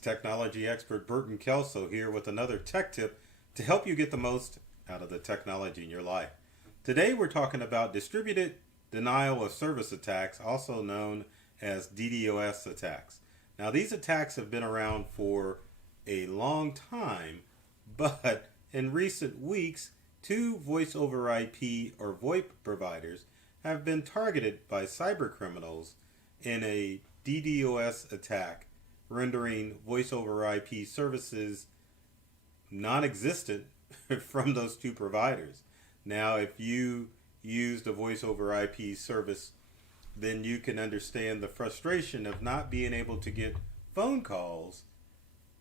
technology expert Burton Kelso here with another tech tip to help you get the most out of the technology in your life. Today we're talking about distributed denial of service attacks, also known as DDoS attacks. Now these attacks have been around for a long time, but in recent weeks, two voice over IP or VoIP providers have been targeted by cyber criminals in a DDoS attack, rendering voice over IP services non-existent from those two providers. Now, if you used a voice over IP service, then you can understand the frustration of not being able to get phone calls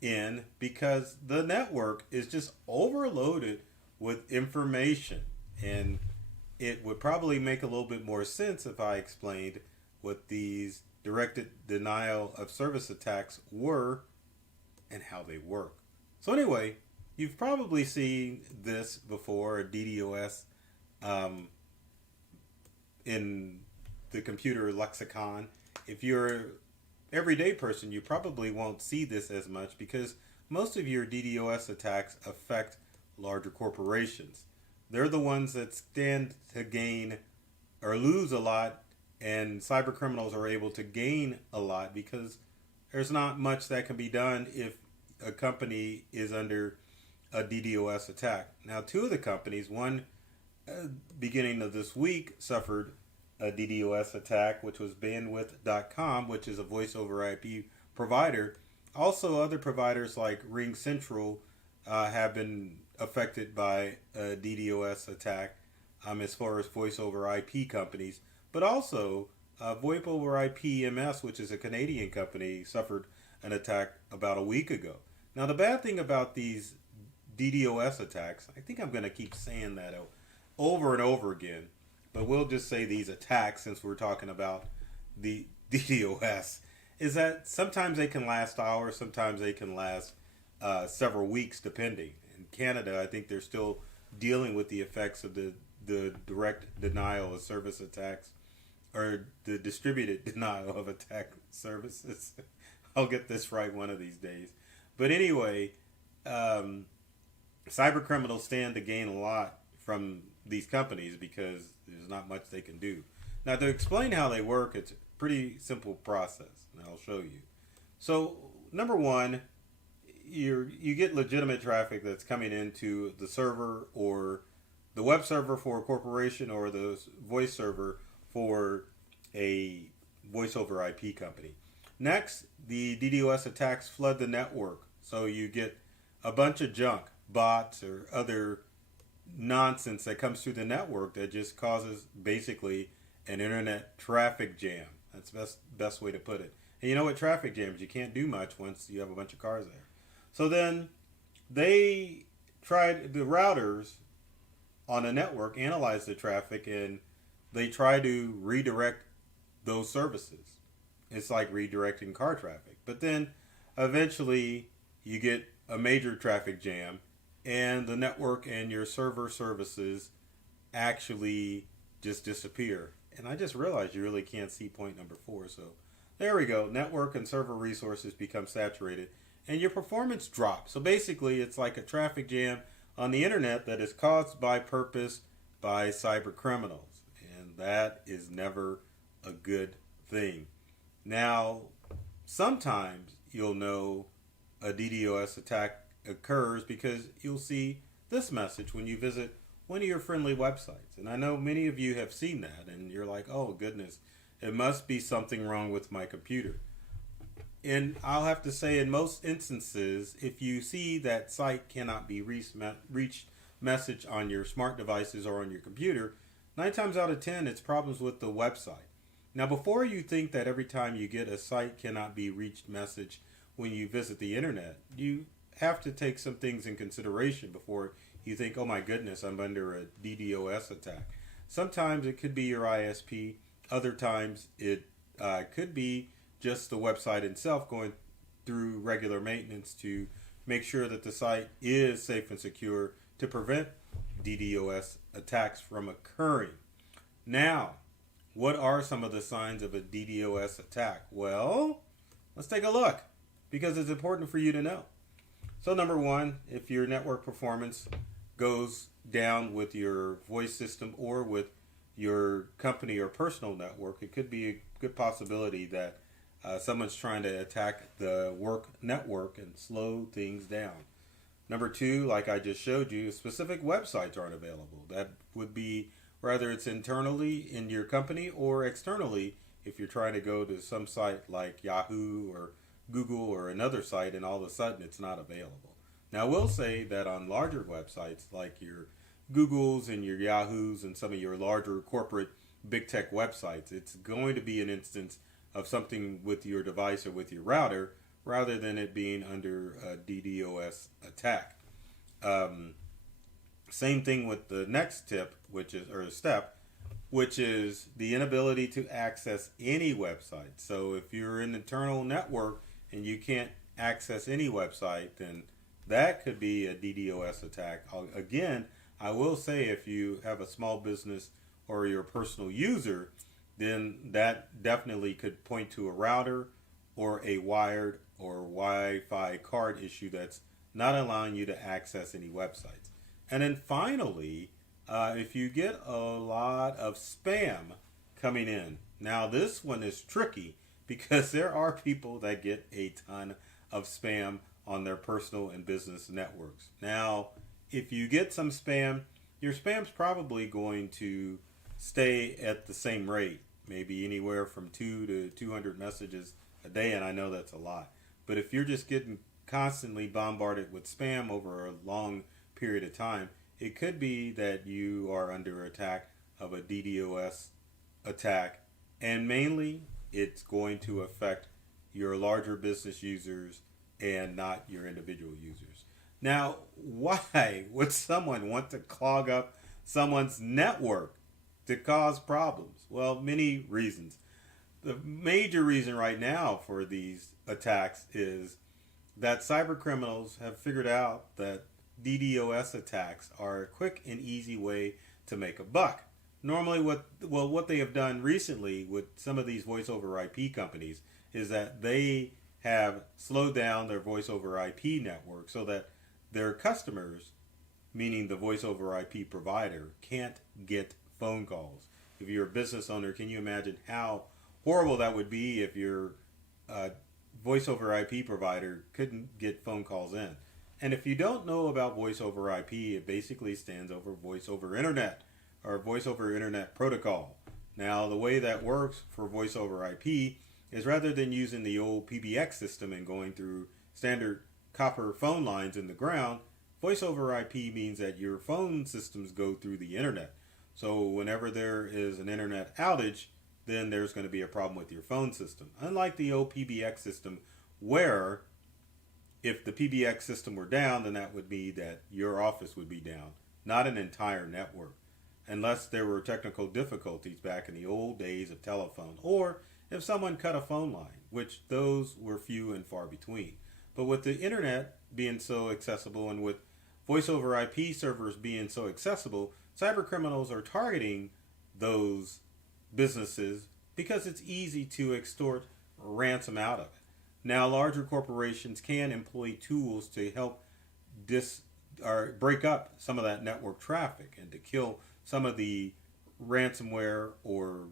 in because the network is just overloaded with information. And it would probably make a little bit more sense if I explained what these directed denial of service attacks were and how they work. So anyway, you've probably seen this before, DDoS, in the computer lexicon. If you're an everyday person, you probably won't see this as much because most of your DDoS attacks affect larger corporations. They're the ones that stand to gain or lose a lot, and cyber criminals are able to gain a lot because there's not much that can be done if a company is under a DDoS attack. Now, two of the companies, one beginning of this week suffered a DDoS attack, which was bandwidth.com, which is a voice over IP provider. Also, other providers like Ring Central have been affected by a DDoS attack as far as voice over IP companies. But also, VoIP over IP MS, which is a Canadian company, suffered an attack about a week ago. Now, the bad thing about these DDoS attacks, I think I'm going to keep saying that over and over again, but we'll just say these attacks since we're talking about the DDoS, is that sometimes they can last hours, sometimes they can last several weeks, depending. In Canada, I think they're still dealing with the effects of the direct denial of service attacks, or the distributed denial of attack services. I'll get this right one of these days. But anyway, cyber criminals stand to gain a lot from these companies because there's not much they can do. Now, to explain how they work, it's a pretty simple process, and I'll show you. So, number one, you get legitimate traffic that's coming into the server or the web server for a corporation or the voice server for a voice over IP company. Next, the DDoS attacks flood the network. So you get a bunch of junk, bots or other nonsense that comes through the network that just causes basically an internet traffic jam. That's the best way to put it. And you know what traffic jams? You can't do much once you have a bunch of cars there. So then they tried, the routers on a network analyze the traffic and they try to redirect those services. It's like redirecting car traffic. But then eventually you get a major traffic jam and the network and your server services actually just disappear. And I just realized you really can't see point number 4. So there we go. Network and server resources become saturated and your performance drops. So basically it's like a traffic jam on the internet that is caused by purpose by cyber criminals. And that is never a good thing. Now, sometimes you'll know a DDoS attack occurs because you'll see this message when you visit one of your friendly websites. And I know many of you have seen that and you're like, oh goodness, it must be something wrong with my computer. And I'll have to say, in most instances, if you see that site cannot be reached message on your smart devices or on your computer, 9 times out of 10, it's problems with the website. Now, before you think that every time you get a site cannot be reached message when you visit the internet, you have to take some things in consideration before you think, oh my goodness, I'm under a DDoS attack. Sometimes it could be your ISP. Other times it could be just the website itself going through regular maintenance to make sure that the site is safe and secure to prevent DDoS attacks from occurring. Now, what are some of the signs of a DDoS attack? Well, let's take a look. because it's important for you to know. So number one, if your network performance goes down with your voice system or with your company or personal network, it could be a good possibility that someone's trying to attack the work network and slow things down. Number two, like I just showed you, specific websites aren't available. That would be whether it's internally in your company or externally if you're trying to go to some site like Yahoo or Google or another site and all of a sudden it's not available. Now, I will say that on larger websites like your Googles and your Yahoos and some of your larger corporate big tech websites, it's going to be an instance of something with your device or with your router rather than it being under a DDoS attack. Same thing with the next tip, which is, or step, which is the inability to access any website. So if you're an internal network and you can't access any website, then that could be a DDoS attack. Again, I will say if you have a small business or you're a personal user, then that definitely could point to a router or a wired or Wi-Fi card issue that's not allowing you to access any websites. And then finally, if you get a lot of spam coming in, now this one is tricky because there are people that get a ton of spam on their personal and business networks. Now, if you get some spam, your spam's probably going to stay at the same rate, maybe anywhere from 2 to 200 messages a day, and I know that's a lot. But if you're just getting constantly bombarded with spam over a long period of time, it could be that you are under attack of a DDoS attack, and mainly it's going to affect your larger business users and not your individual users. Now, why would someone want to clog up someone's network to cause problems? Well, many reasons. The major reason right now for these attacks is that cyber criminals have figured out that DDoS attacks are a quick and easy way to make a buck. Normally what they have done recently with some of these voice over IP companies is that they have slowed down their voice over IP network so that their customers, meaning the voice over IP provider, can't get phone calls. If you're a business owner, can you imagine how horrible that would be if your voice over IP provider couldn't get phone calls in? And if you don't know about voice over IP, it basically stands over voice over internet or voice over internet protocol. Now, the way that works for voice over IP is rather than using the old PBX system and going through standard copper phone lines in the ground, voice over IP means that your phone systems go through the internet. So whenever there is an internet outage, then there's going to be a problem with your phone system. Unlike the old PBX system, where if the PBX system were down, then that would mean that your office would be down, not an entire network, unless there were technical difficulties back in the old days of telephone, or if someone cut a phone line, which those were few and far between. But with the internet being so accessible and with voice over IP servers being so accessible, cyber criminals are targeting those businesses because it's easy to extort ransom out of it. Now, larger corporations can employ tools to help break up some of that network traffic and to kill some of the ransomware or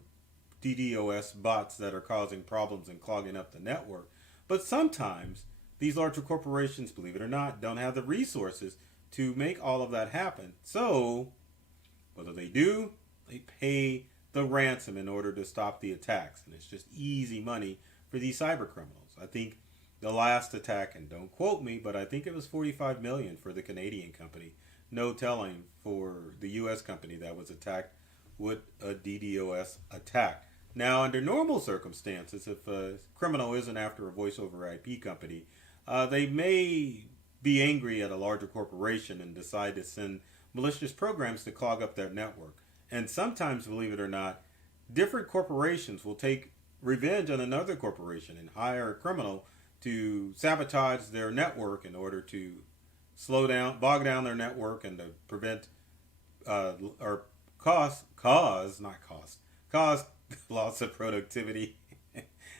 DDoS bots that are causing problems and clogging up the network. But sometimes these larger corporations, believe it or not, don't have the resources to make all of that happen. So what do? They pay the ransom in order to stop the attacks. And it's just easy money for these cyber criminals. I think the last attack, and don't quote me, but I think it was $45 million for the Canadian company. No telling for the U.S. company that was attacked with a DDoS attack. Now, under normal circumstances, if a criminal isn't after a voice over IP company, they may be angry at a larger corporation and decide to send malicious programs to clog up their network. And sometimes, believe it or not, different corporations will take revenge on another corporation and hire a criminal to sabotage their network in order to bog down their network and to prevent or cause loss of productivity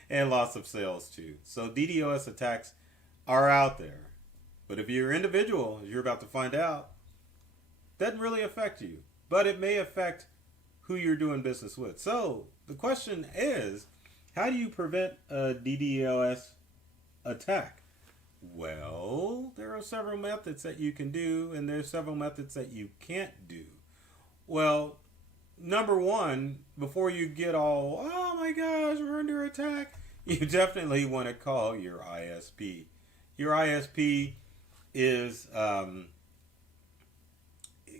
and loss of sales too. So DDoS attacks are out there. But if you're individual, as you're about to find out, doesn't really affect you. But it may affect who you're doing business with. So the question is, how do you prevent a DDoS attack? Well, there are several methods that you can do, and there's several methods that you can't do. Well, number one, before you get all, oh my gosh, we're under attack, you definitely want to call your ISP. Your ISP is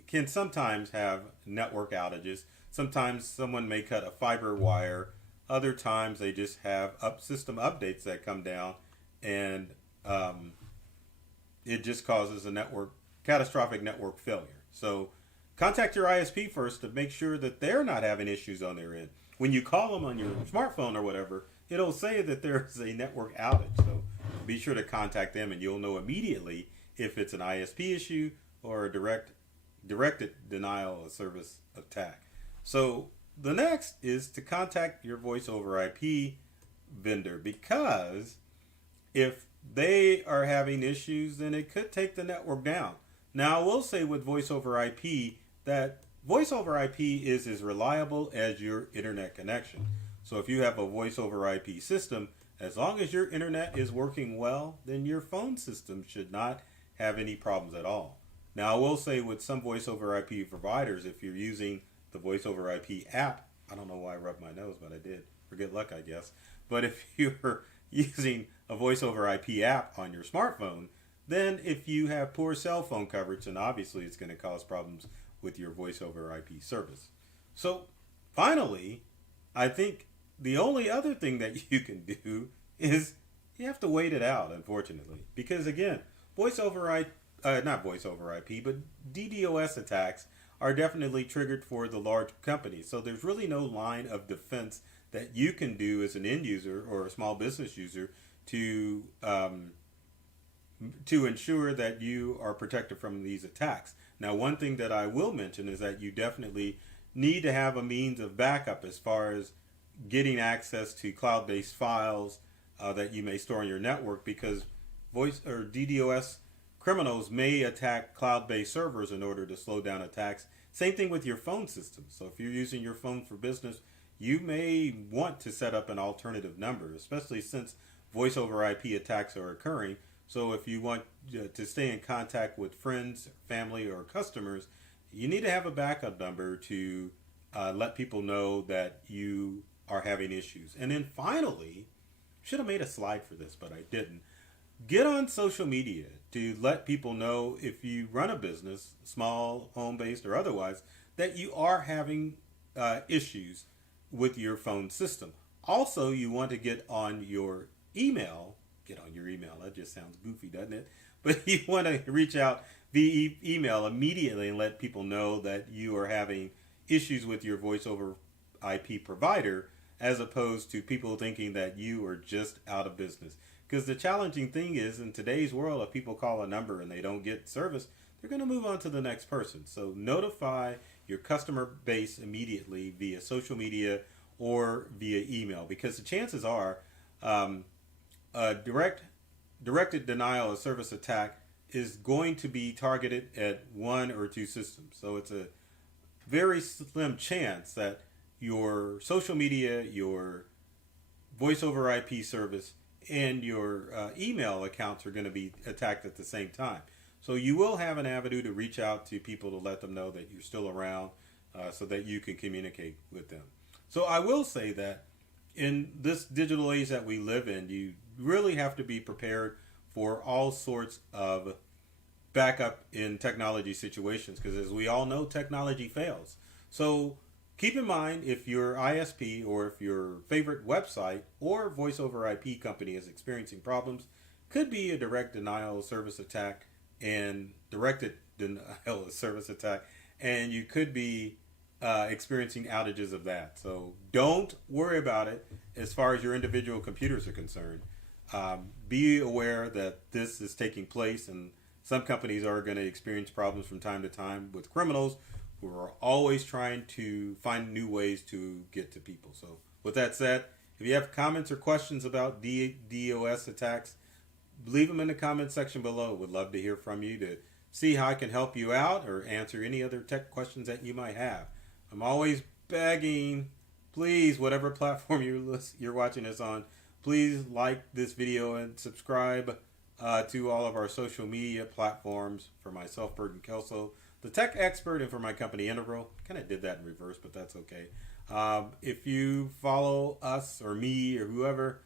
can sometimes have network outages. Sometimes someone may cut a fiber wire. Other times they just have system updates that come down, and it just causes a catastrophic network failure. So contact your ISP first to make sure that they're not having issues on their end. When you call them on your smartphone or whatever, it'll say that there's a network outage. So be sure to contact them, and you'll know immediately if it's an ISP issue or a directed denial of service attack. So the next is to contact your voice over IP vendor, because if they are having issues, then it could take the network down. Now, I will say with voice over IP that voice over IP is as reliable as your internet connection. So if you have a voice over IP system, as long as your internet is working well, then your phone system should not have any problems at all. Now, I will say with some voice over IP providers, if you're using the voice over IP app, I don't know why I rubbed my nose, but I did. For good luck, I guess. But if you're using a voice over IP app on your smartphone, then if you have poor cell phone coverage, then obviously it's going to cause problems with your voice over IP service. So finally, I think the only other thing that you can do is you have to wait it out, unfortunately. Because again, not voice over IP, but DDoS attacks are definitely triggered for the large companies. So there's really no line of defense that you can do as an end user or a small business user to ensure that you are protected from these attacks. Now, one thing that I will mention is that you definitely need to have a means of backup as far as getting access to cloud-based files that you may store on your network, because voice or DDoS criminals may attack cloud-based servers in order to slow down attacks. Same thing with your phone system. So if you're using your phone for business, you may want to set up an alternative number, especially since voice over IP attacks are occurring. So if you want to stay in contact with friends, family, or customers, you need to have a backup number to let people know that you are having issues. And then finally, should have made a slide for this, but I didn't. Get on social media to let people know, if you run a business, small, home-based, or otherwise, that you are having issues with your phone system. Also, you want to get on your email. That just sounds goofy, doesn't it? But you want to reach out via email immediately and let people know that you are having issues with your voice over IP provider, as opposed to people thinking that you are just out of business. Because the challenging thing is, in today's world, if people call a number and they don't get service, they're going to move on to the next person. So notify your customer base immediately via social media or via email, because the chances are a directed denial of service attack is going to be targeted at one or two systems. So it's a very slim chance that your social media, your voice over IP service, and your email accounts are going to be attacked at the same time. So you will have an avenue to reach out to people to let them know that you're still around, so that you can communicate with them. So I will say that in this digital age that we live in, you really have to be prepared for all sorts of backup in technology situations, because as we all know, technology fails. So keep in mind, if your ISP or if your favorite website or voice over IP company is experiencing problems, could be a direct denial of service attack and directed denial of service attack, and you could be experiencing outages of that. So don't worry about it as far as your individual computers are concerned. Be aware that this is taking place, and some companies are going to experience problems from time to time with criminals who are always trying to find new ways to get to people. So with that said, if you have comments or questions about DDoS attacks, leave them in the comment section below. Would love to hear from you to see how I can help you out or answer any other tech questions that you might have. I'm always begging, please, whatever platform you're watching this on, please like this video and subscribe to all of our social media platforms. For myself, Burton Kelso, the tech expert, and for my company Integral. Kind of did that in reverse, but that's okay. If you follow us or me or whoever,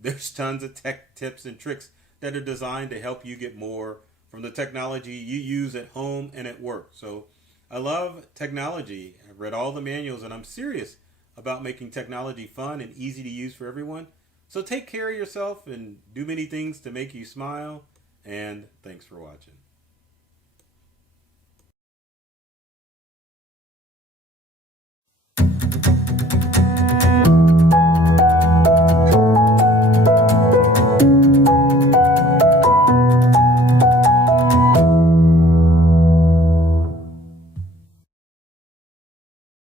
there's tons of tech tips and tricks that are designed to help you get more from the technology you use at home and at work. So I love technology. I've read all the manuals, and I'm serious about making technology fun and easy to use for everyone. So take care of yourself and do many things to make you smile. And thanks for watching.